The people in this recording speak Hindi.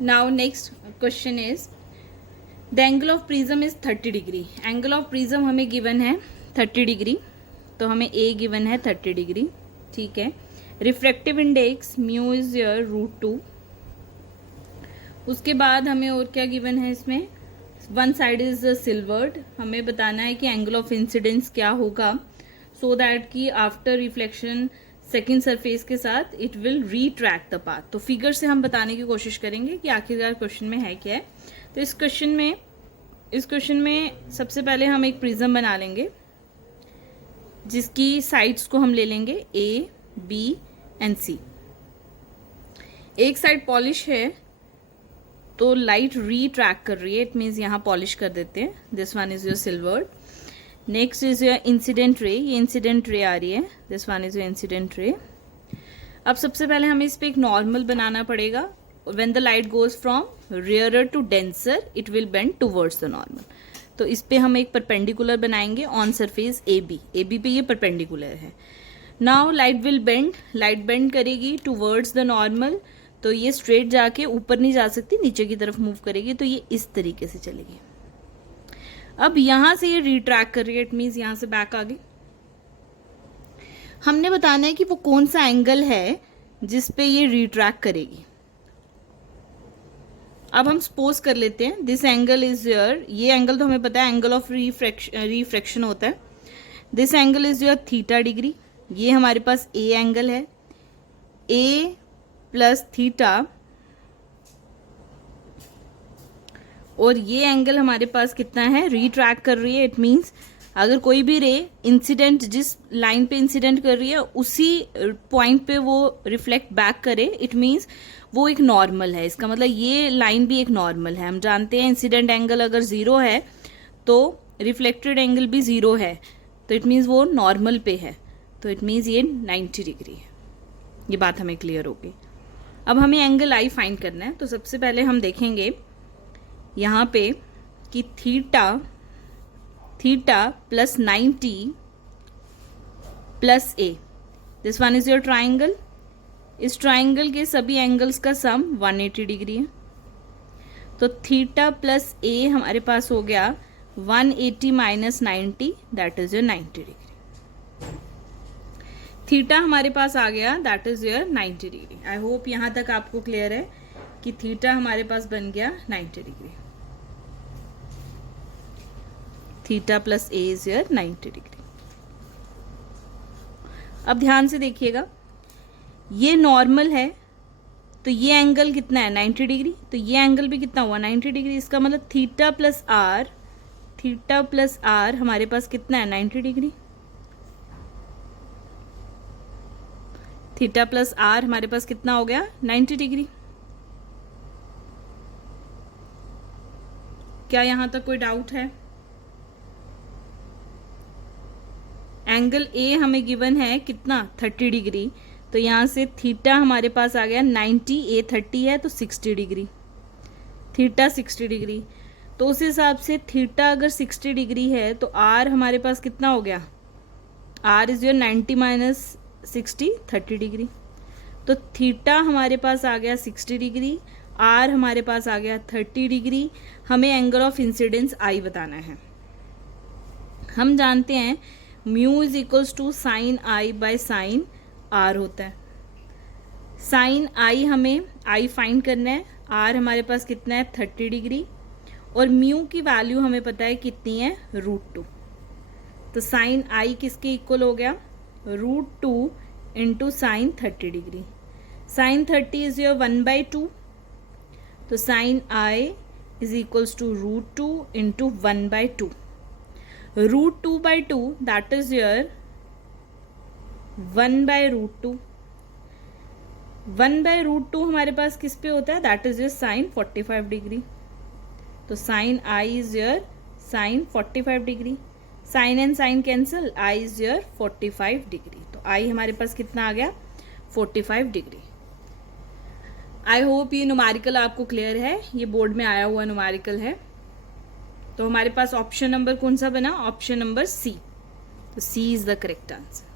Now next question is the angle of prism is 30 degree. Angle of prism हमें गिवन है 30 डिग्री, तो हमें ए गिवन है 30 डिग्री. ठीक है. Refractive index mu is your √2. उसके बाद हमें और क्या गिवन है इसमें, वन साइड इज सिल्वर्ड. हमें बताना है कि एंगल ऑफ इंसिडेंस क्या होगा सो दैट कि आफ्टर रिफ्लेक्शन सेकेंड सरफेस के साथ it will retract the path. तो फिगर से हम बताने की कोशिश करेंगे कि आखिरकार क्वेश्चन में है क्या है. तो इस क्वेश्चन में सबसे पहले हम एक प्रिज्म बना लेंगे जिसकी साइड्स को हम ले लेंगे ए, बी एंड सी. एक साइड पॉलिश है तो लाइट रिट्रैक्ट कर रही है, इट मीन्स यहाँ पॉलिश कर देते हैं. This one is your silvered. Next is your incident ray. ये इंसिडेंट रे आ रही है. This one is your incident ray. अब सबसे पहले हमें इस पे एक नॉर्मल बनाना पड़ेगा. When the light goes from rarer to denser it will bend towards the normal. तो इस पे हम एक परपेंडिकुलर बनाएंगे on surface A B. A B पे ये परपेंडिकुलर है. Now light will bend. Light bend करेगी टूवर्ड्स द नॉर्मल. तो ये स्ट्रेट जाके ऊपर नहीं जा सकती, नीचे की तरफ मूव करेगी. तो ये इस तरीके से चलेगी. अब यहां से ये रिट्रैक्ट कर रही है, इट मीन्स यहां से बैक आ गई. हमने बताना है कि वो कौन सा एंगल है जिस पे ये रिट्रैक्ट करेगी. अब हम सपोज कर लेते हैं दिस एंगल इज योर, ये एंगल तो हमें पता है एंगल ऑफ रिफ्रैक्शन होता है. This angle is your theta degree. ये हमारे पास ए एंगल है. ए प्लस थीटा, और ये एंगल हमारे पास कितना है, रिट्रैक्ट कर रही है. इट मीन्स अगर कोई भी रे इंसिडेंट जिस लाइन पे इंसिडेंट कर रही है उसी पॉइंट पे वो रिफ्लेक्ट बैक करे, इट मीन्स वो एक नॉर्मल है. इसका मतलब ये लाइन भी एक नॉर्मल है. हम जानते हैं इंसिडेंट एंगल अगर 0 है तो रिफ्लेक्टेड एंगल भी 0 है, तो इट मीन्स वो नॉर्मल पे है. तो इट मीन्स ये 90 डिग्री है. ये बात हमें क्लियर होगी. अब हमें एंगल आई फाइंड करना है. तो सबसे पहले हम देखेंगे यहाँ पे कि theta plus 90 plus A. This one is your triangle. इस ट्राइंगल के सभी एंगल्स का सम 180 डिग्री है. तो थीटा प्लस ए हमारे पास हो गया 180 minus 90, that is your 90 degree. Theta हमारे पास आ गया, that is your 90 degree. I hope यहां तक आपको क्लियर है कि थीटा हमारे पास बन गया 90 degree. Theta plus A is your 90 degree. अब ध्यान से देखिएगा, ये नॉर्मल है तो ये एंगल कितना है 90 डिग्री. तो ये एंगल भी कितना हुआ 90 डिग्री. इसका मतलब थीटा प्लस आर हमारे पास कितना है 90 डिग्री. थीटा प्लस आर हमारे पास कितना हो गया 90 डिग्री. क्या यहां तक कोई डाउट है? एंगल ए हमें गिवन है कितना 30 डिग्री. तो यहां से थीटा हमारे पास आ गया 90, ए 30 है तो 60 डिग्री. Theta 60 degree. तो उस हिसाब से थीटा अगर 60 डिग्री है तो आर हमारे पास कितना हो गया, r is your 90 minus 60, 30 degree. तो थीटा हमारे पास आ गया 60 डिग्री, आर हमारे पास आ गया 30 डिग्री. हमें एंगल ऑफ इंसिडेंस आई बताना है. हम जानते हैं mu is equals to sine i by sine r होता है. साइन आई हमें आई फाइंड करना है. आर हमारे पास कितना है 30 डिग्री, और म्यू की वैल्यू हमें पता है कितनी है √2. तो साइन आई किसके इक्वल हो गया √2 into sine 30 degree. Sine 30 is your 1/2. तो sine i is equals to √2 into 1/2. √2/2 that is your 1/√2. 1/√2 हमारे पास किस पे होता है, that is your sine 45 degree. तो sine i is your sine 45 degree. Sine and sine cancel, i is your 45 degree. तो आई हमारे पास कितना आ गया 45 डिग्री. आई होप ये न्यूमेरिकल आपको क्लियर है. ये बोर्ड में आया हुआ न्यूमेरिकल है. तो हमारे पास ऑप्शन नंबर कौन सा बना, ऑप्शन नंबर सी. तो C is the correct answer.